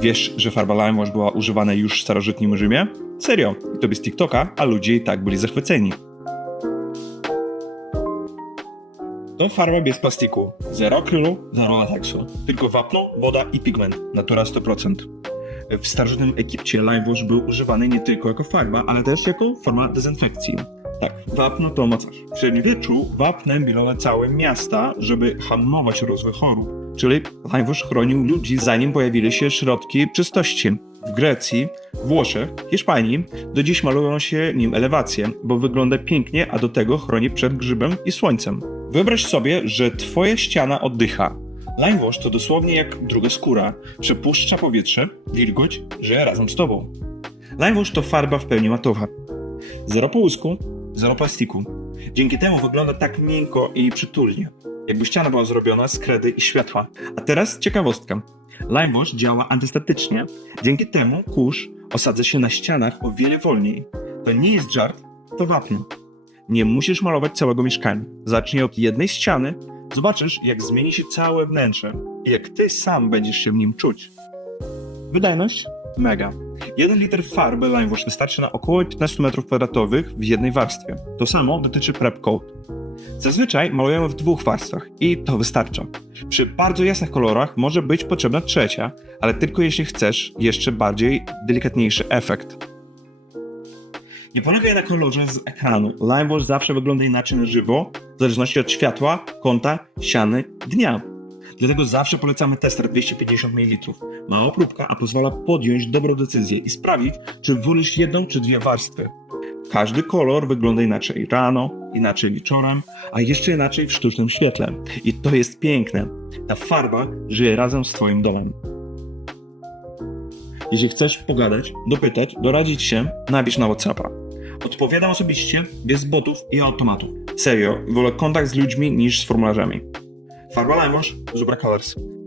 Wiesz, że farba Limewash była używana już w starożytnym Rzymie? Serio, i to bez TikToka, a ludzie i tak byli zachwyceni. To farba bez plastiku. Zero akrylu, zero lateksu. Tylko wapno, woda i pigment. Natura 100%. W starożytnym Egipcie limewash był używany nie tylko jako farba, ale też jako forma dezynfekcji. Tak, wapno to mocarz. W średniowieczu wapnem bilono całe miasta, żeby hamować rozwój chorób. Czyli Lajwusz chronił ludzi, zanim pojawiły się środki czystości. W Grecji, Włoszech, Hiszpanii do dziś malują się nim elewacje, bo wygląda pięknie, a do tego chroni przed grzybem i słońcem. Wyobraź sobie, że twoja ściana oddycha. Limewash to dosłownie jak druga skóra. Przepuszcza powietrze, wilgoć, żyje razem z tobą. Limewash to farba w pełni matowa. Zero połysku, zero plastiku. Dzięki temu wygląda tak miękko i przytulnie, jakby ściana była zrobiona z kredy i światła. A teraz ciekawostka. Limewash działa antystatycznie. Dzięki temu kurz osadza się na ścianach o wiele wolniej. To nie jest żart, to wapno. Nie musisz malować całego mieszkania. Zacznij od jednej ściany, zobaczysz jak zmieni się całe wnętrze i jak ty sam będziesz się w nim czuć. Wydajność Mega. 1 liter farby Lime wystarczy na około 15 m2 w jednej warstwie. To samo dotyczy prep coat. Zazwyczaj malujemy w dwóch warstwach i to wystarcza. Przy bardzo jasnych kolorach może być potrzebna trzecia, ale tylko jeśli chcesz jeszcze bardziej delikatniejszy efekt. Nie polegaj na kolorze z ekranu. Limewash zawsze wygląda inaczej na żywo, w zależności od światła, kąta, ściany, dnia. Dlatego zawsze polecamy tester 250 ml. Mała próbka, a pozwala podjąć dobrą decyzję i sprawdzić, czy wyrósł jedną czy dwie warstwy. Każdy kolor wygląda inaczej rano, inaczej wieczorem, a jeszcze inaczej w sztucznym świetle. I to jest piękne. Ta farba żyje razem z Twoim domem. Jeśli chcesz pogadać, dopytać, doradzić się, napisz na WhatsAppa. Odpowiadam osobiście, bez botów i automatów. Serio, wolę kontakt z ludźmi niż z formularzami. Farba Limosz, Zubra Colors.